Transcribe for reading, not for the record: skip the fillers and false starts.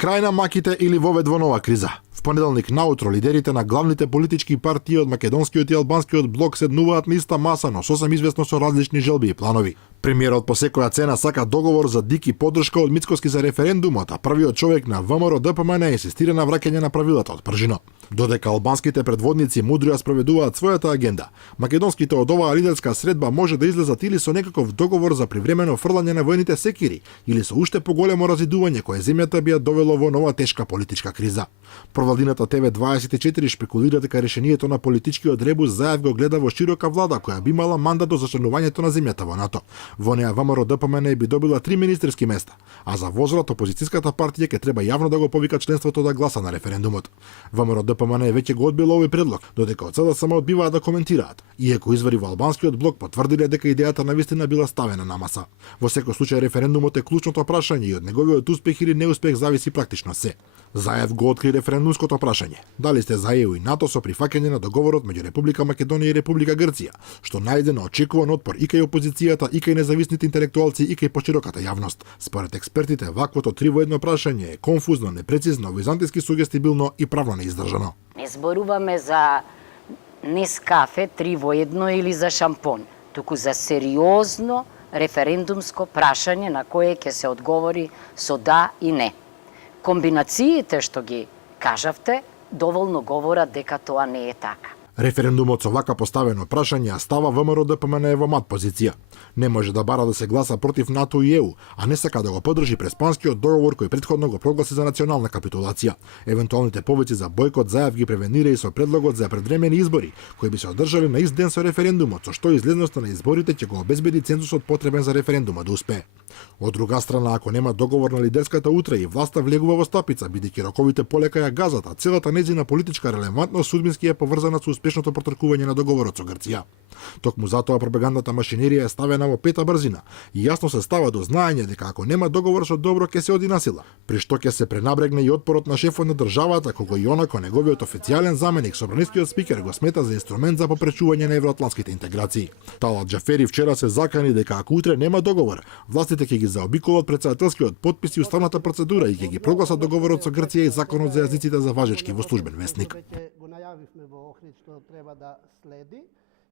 Крај на маките или вовед во нова криза. В понеделник наутро лидерите на главните политички партии од македонскиот и албанскиот блок седнуваат на иста маса, но сосем известно со различни желби и планови. Премиерот по секоја цена сака договор за дики поддршка од Мицкоски за референдумот, а првиот човек на ВМРО ДПМН инсистира на враќање на правилата од пржино. Додека албанските предводници мудро ја спроведуваат својата агенда, македонските од оваа лидерска средба може да излезат или со некаков договор за привремено фрлање на воените секири, или со уште поголемо разидување кое земјата би ја довело во нова тешка политичка криза. Провладината ТВ24 шпекулира дека решението на политичкиот ребус Заев го гледа во широка влада која би имала мандат до зачленувањето на земјата во НАТО. Во неа ВМРО ДПМН би добила 3 министерски места, а за возврат опозицијската партија ќе треба јавно да го повика членството да гласа на референдумот. ВМРО ДПМН веќе го одбила овој предлог, додека од СДСМ само одбиваат да коментираат, иако извори во албанскиот блок потврдиле дека идејата навистина била ставена на маса. Во секој случај референдумот е клучното прашање и од неговиот успех или неуспех зависи практично се. Заев го откри референдумското прашање. Дали сте за ЕУ и НАТО со прифаќање на договорот меѓу Република Македонија и Република Грција, што најде на очекуван отпор и кај опозицијата, и кај независните интелектуалци, и кај пошироката јавност. Според експертите, ваквото 3 во 1 прашање е конфузно, непрецизно, византиски сугестибилно и правно неиздржано. Не зборуваме за Нескафе 3 во 1 или за шампон, туку за сериозно референдумско прашање на кое ќе се одговори со да и не. Комбинациите што ги кажавте доволно говорат дека тоа не е така. Референдумот со вака поставено прашање става ВМРО ДПМН во мат позиција. Не може да бара да се гласа против НАТО и ЕУ, а не сака да го поддржи Преспанскиот договор кој претходно го прогласи за национална капитулација. Евентуалните повици за бойкот Заев ги превенира и со предлогот за предвремени избори, кои би се одржали на ист ден со референдумот, со што излезноста на изборите ќе го обезбеди цензусот потребен за референдумот да успее. Од друга страна, ако нема договор на лидерската утре и власта влегува во стапица, бидејќи роковите полека ја газат, а целата нејзина политичка релевантност судбински е поврзана со успешното протркување на договорот со Грција. Токму затоа пропагандната машинерија е ставена во пета брзина и јасно се става до знаење дека ако нема договор со добро ќе се оди на сила, при што ќе се пренабрегне и отпорот на шефот на државата, кога и онако неговиот официјален заменик, собранискиот спикер, го смета за инструмент за попречување на евроатлантските интеграции. Талат Џафери вчера се закани дека ако утре нема договор, властите ќе ги заобиколат претседателскиот потпис и уставната процедура и ќе ги прогласат договорот со Грција и законот за јазиците за важечки во службен весник. Го најавивме во Охрид што треба да следи.